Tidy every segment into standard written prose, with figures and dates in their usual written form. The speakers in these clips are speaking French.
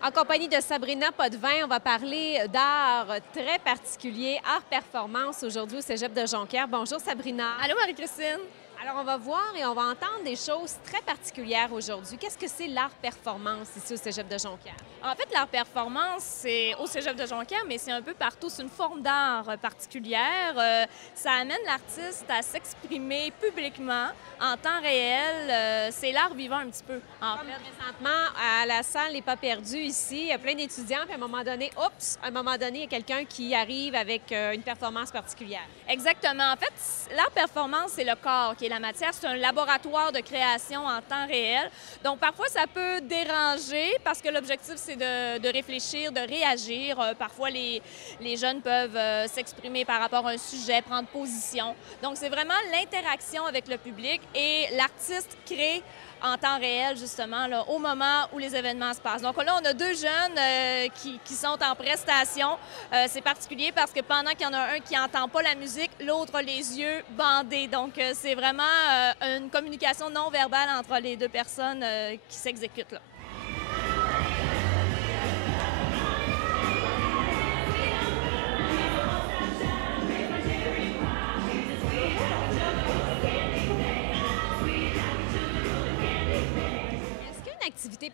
En compagnie de Sabrina Potvin, on va parler d'art très particulier, art performance aujourd'hui au Cégep de Jonquière. Bonjour Sabrina. Allô Marie-Christine? Alors on va voir et on va entendre des choses très particulières aujourd'hui. Qu'est-ce que c'est l'art performance ici au Cégep de Jonquière? En fait, l'art performance, c'est au Cégep de Jonquière, mais c'est un peu partout. C'est une forme d'art particulière. Ça amène l'artiste à s'exprimer publiquement en temps réel. C'est l'art vivant un petit peu, en Comme fait. présentement, à la salle Les Pas perdus ici, il y a plein d'étudiants, puis à un moment donné, à un moment donné, il y a quelqu'un qui arrive avec une performance particulière. Exactement. En fait, l'art performance, c'est le corps qui est la matière. C'est un laboratoire de création en temps réel. Donc, parfois, ça peut déranger parce que l'objectif, c'est de réfléchir, de réagir. Parfois, les jeunes peuvent s'exprimer par rapport à un sujet, prendre position. Donc, c'est vraiment l'interaction avec le public et l'artiste crée en temps réel, justement, là, au moment où les événements se passent. Donc là, on a deux jeunes qui sont en prestation. C'est particulier parce que pendant qu'il y en a un qui n'entend pas la musique, l'autre a les yeux bandés. Donc, c'est vraiment une communication non verbale entre les deux personnes qui s'exécutent là. Est-ce qu'il y a une activité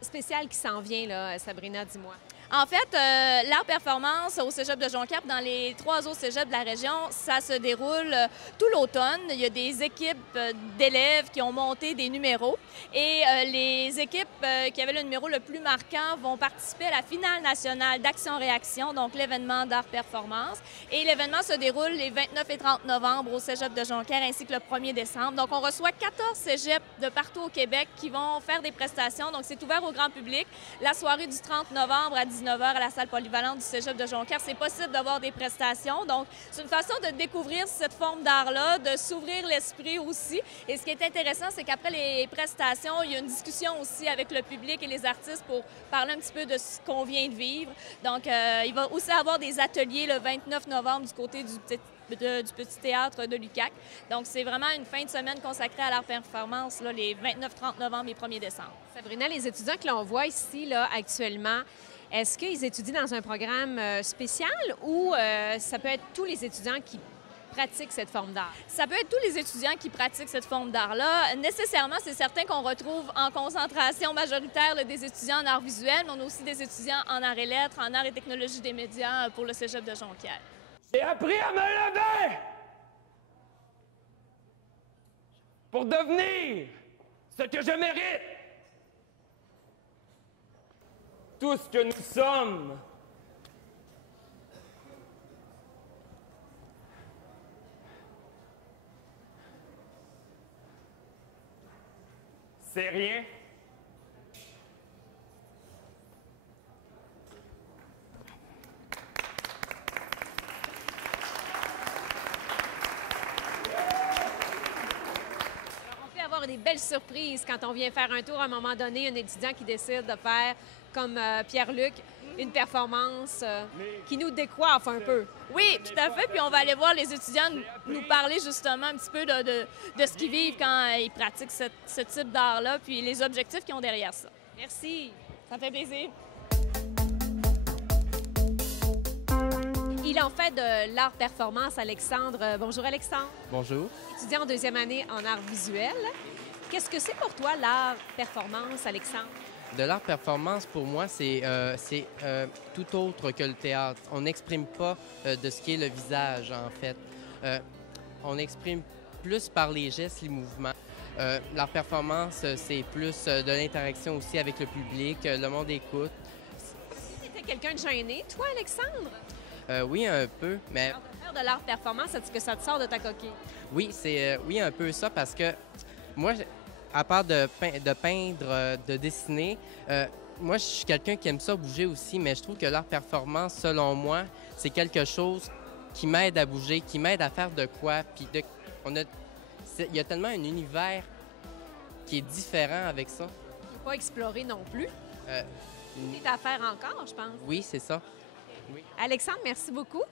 spéciale qui s'en vient, là, Sabrina, dis-moi? En fait, l'art performance au Cégep de Jonquière, dans les trois autres cégeps de la région, ça se déroule tout l'automne. Il y a des équipes d'élèves qui ont monté des numéros et les équipes qui avaient le numéro le plus marquant vont participer à la finale nationale d'Action-Réaction, donc l'événement d'art performance. Et l'événement se déroule les 29 et 30 novembre au Cégep de Jonquière ainsi que le 1er décembre. Donc, on reçoit 14 cégeps de partout au Québec qui vont faire des prestations. Donc, c'est ouvert au grand public. La soirée du 30 novembre à 19h à la salle polyvalente du Cégep de Jonquière, c'est possible d'avoir des prestations. Donc, c'est une façon de découvrir cette forme d'art-là, de s'ouvrir l'esprit aussi. Et ce qui est intéressant, c'est qu'après les prestations, il y a une discussion aussi avec le public et les artistes pour parler un petit peu de ce qu'on vient de vivre. Donc, il va aussi avoir des ateliers le 29 novembre du côté du Petit Théâtre de l'UQAC. Donc, c'est vraiment une fin de semaine consacrée à l'art performance, là, les 29, 30 novembre et 1er décembre. Sabrina, les étudiants que l'on voit ici, là, actuellement, est-ce qu'ils étudient dans un programme spécial ou ça peut être tous les étudiants qui pratiquent cette forme d'art? Ça peut être tous les étudiants qui pratiquent cette forme d'art-là. Nécessairement, c'est certain qu'on retrouve en concentration majoritaire là, des étudiants en art visuel, mais on a aussi des étudiants en arts et lettres, en arts et technologies des médias pour le Cégep de Jonquière. J'ai appris à me lever pour devenir ce que je mérite. Tout ce que nous sommes. C'est rien. Avoir des belles surprises quand on vient faire un tour à un moment donné, un étudiant qui décide de faire, comme Pierre-Luc, une performance qui nous décoiffe un peu. Oui, tout à fait. Puis on va aller voir les étudiants nous parler justement un petit peu de ce qu'ils vivent quand ils pratiquent ce type d'art-là, puis les objectifs qu'ils ont derrière ça. Merci. Ça me fait plaisir. Il en fait de l'art performance, Alexandre. Bonjour, Alexandre. Bonjour. Étudiant en deuxième année en art visuel. Qu'est-ce que c'est pour toi l'art performance, Alexandre? De l'art performance, pour moi, c'est tout autre que le théâtre. On n'exprime pas de ce qui est le visage, en fait. On exprime plus par les gestes, les mouvements. L'art performance, c'est plus de l'interaction aussi avec le public. Le monde écoute. Tu étais quelqu'un de gêné, toi, Alexandre? Oui, un peu, mais... Alors, de faire de l'art performance, est-ce que ça te sort de ta coquille? Oui, c'est oui un peu ça, parce que moi, à part de peindre, de dessiner, moi, je suis quelqu'un qui aime ça bouger aussi, mais je trouve que l'art performance, selon moi, c'est quelque chose qui m'aide à bouger, qui m'aide à faire de quoi. Puis il y a tellement un univers qui est différent avec ça. Tu pas exploré non plus. C'est à faire encore, je pense. Oui, c'est ça. Oui. Alexandre, merci beaucoup.